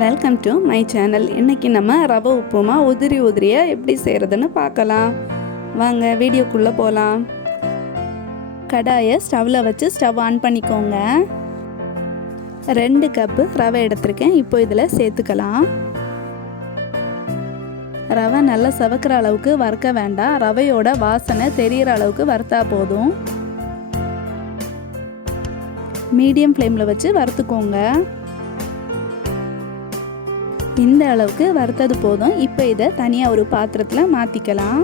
Welcome to my channel. இன்றைக்கி நம்ம ரவை உப்புமா உதிரியாக எப்படி செய்கிறதுன்னு பார்க்கலாம். வாங்க வீடியோக்குள்ளே போகலாம். கடாயை ஸ்டவ்வில் வச்சு ஸ்டவ் ஆன் பண்ணிக்கோங்க. 2 கப்பு ரவை எடுத்திருக்கேன். இப்போ இதில் சேர்த்துக்கலாம். ரவை நல்லா சவக்கிற அளவுக்கு வறுக்க வேண்டாம். ரவையோட வாசனை தெரிகிற அளவுக்கு வறுத்தா போதும். மீடியம் ஃப்ளேமில் வச்சு வறுத்துக்கோங்க. இந்த அளவுக்கு வறுத்தது போதும். இப்போ இதை தனியாக ஒரு பாத்திரத்தில் மாற்றிக்கலாம்.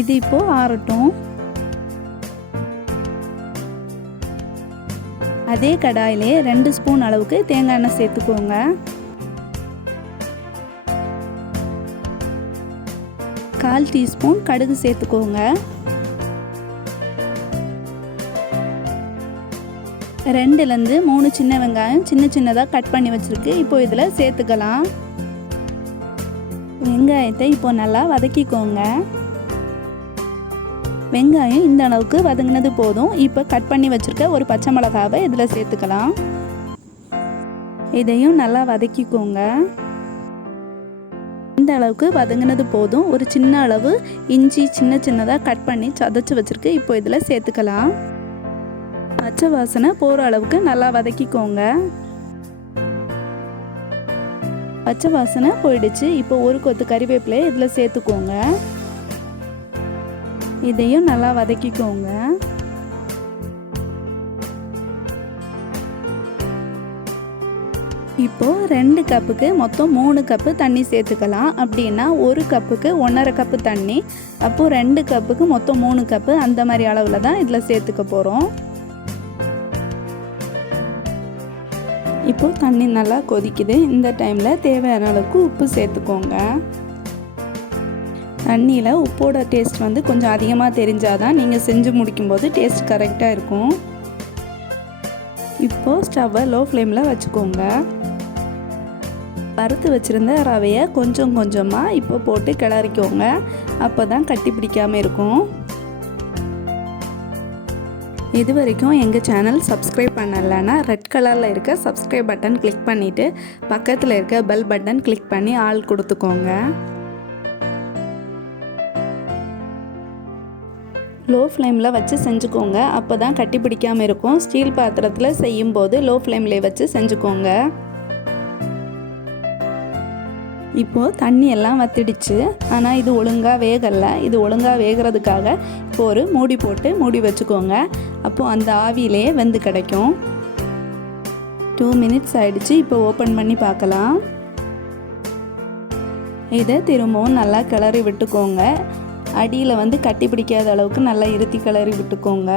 இது இப்போ ஆறட்டும். அதே கடாயிலே 2 ஸ்பூன் அளவுக்கு தேங்காய் எண்ணெய் சேர்த்துக்கோங்க. கால் டீஸ்பூன் கடுகு சேர்த்துக்கோங்க. 2லேருந்து 3 சின்ன வெங்காயம் சின்னதாக கட் பண்ணி வச்சுருக்கு. இப்போ இதில் சேர்த்துக்கலாம். வெங்காயத்தை இப்போ நல்லா வதக்கிக்கோங்க. வெங்காயம் இந்த அளவுக்கு வதங்கினது போதும். இப்போ கட் பண்ணி வச்சுருக்க ஒரு பச்சை மிளகாவை இதில் சேர்த்துக்கலாம். இதையும் நல்லா வதக்கிக்கோங்க. இந்த அளவுக்கு வதங்கினது போதும். ஒரு சின்ன அளவு இஞ்சி சின்னதாக கட் பண்ணி சதைச்சி வச்சுருக்கு. இப்போ இதில் சேர்த்துக்கலாம். பச்சை வாசனை போகிற அளவுக்கு நல்லா வதக்கிக்கோங்க. பச்சை வாசனை போயிடுச்சு. இப்போ ஒரு கொத்து கறிவேப்பிலை இதில் சேர்த்துக்கோங்க. இதையும் நல்லா வதக்கிக்கோங்க. இப்போ 2 கப்புக்கு மொத்தம் 3 கப்பு தண்ணி சேர்த்துக்கலாம். அப்படின்னா 1 கப்புக்கு 1,5 கப்பு தண்ணி. அப்போது 2 கப்புக்கு மொத்தம் 3 கப்பு அந்த மாதிரி அளவில் தான் இதில் சேர்த்துக்க போகிறோம். இப்போது தண்ணி நல்லா கொதிக்குது. இந்த டைமில் தேவையான அளவுக்கு உப்பு சேர்த்துக்கோங்க. தண்ணியில் உப்போட டேஸ்ட் கொஞ்சம் அதிகமாக தெரிஞ்சால் தான் நீங்கள் செஞ்சு முடிக்கும்போது டேஸ்ட் கரெக்டாக இருக்கும். இப்போது ஸ்டவ்வை லோ ஃப்ளேமில் வச்சுக்கோங்க. வறுத்து வச்சுருந்த ரவையை கொஞ்சமாக இப்போ போட்டு கிளறிக்கோங்க. அப்போ தான் கட்டி பிடிக்காமல் இருக்கும். இது வரைக்கும் எங்கள் சேனல் சப்ஸ்கிரைப் பண்ணலைன்னா ரெட் கலரில் இருக்க சப்ஸ்கிரைப் பட்டன் கிளிக் பண்ணிவிட்டு பக்கத்தில் இருக்க பெல் பட்டன் கிளிக் பண்ணி ஆல் கொடுத்துக்கோங்க. லோ ஃப்ளேமில் வச்சு செஞ்சுக்கோங்க. அப்போ தான் கட்டி பிடிக்காமல் இருக்கும். ஸ்டீல் பாத்திரத்தில் செய்யும்போது லோ ஃப்ளேமில் வச்சு செஞ்சுக்கோங்க. இப்போது தண்ணி எல்லாம் வத்திடுச்சு. ஆனால் இது ஒழுங்காக வேகலை. இது ஒழுங்காக வேகிறதுக்காக இப்போ ஒரு மூடி போட்டு மூடி வச்சுக்கோங்க. அப்போது அந்த ஆவியிலே வெந்து கிடைக்கும். 2 மினிட்ஸ் ஆயிடுச்சு. இப்போ ஓப்பன் பண்ணி பார்க்கலாம். இதை திரும்பவும் நல்லா கிளறி விட்டுக்கோங்க. அடியில் கட்டி பிடிக்காத அளவுக்கு நல்லா இருத்தி கிளறி விட்டுக்கோங்க.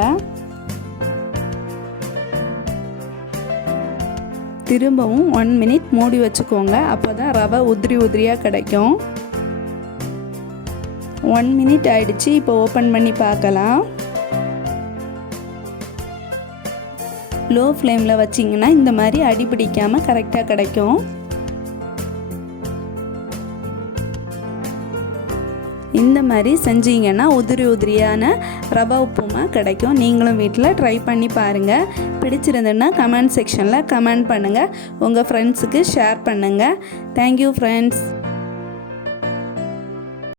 திரும்பவும் 1 மினிட் மூடி வச்சுக்கோங்க. அப்போ தான் ரவை உதிரியாக கிடைக்கும். 1 மினிட் ஆயிடுச்சு. இப்போ ஓப்பன் பண்ணி பார்க்கலாம். லோ ஃப்ளேமில் வச்சிங்கன்னா இந்த மாதிரி அடி பிடிக்காமல் கரெக்டாக கிடைக்கும். இந்த மாதிரி செஞ்சீங்கன்னா உதிரியான ரவா உப்புமா கிடைக்கும். நீங்களும் வீட்டில் ட்ரை பண்ணி பாருங்கள். பிடிச்சிருந்ததுன்னா கமெண்ட் செக்ஷனில் கமெண்ட் பண்ணுங்கள். உங்கள் ஃப்ரெண்ட்ஸுக்கு ஷேர் பண்ணுங்கள். Thank you friends.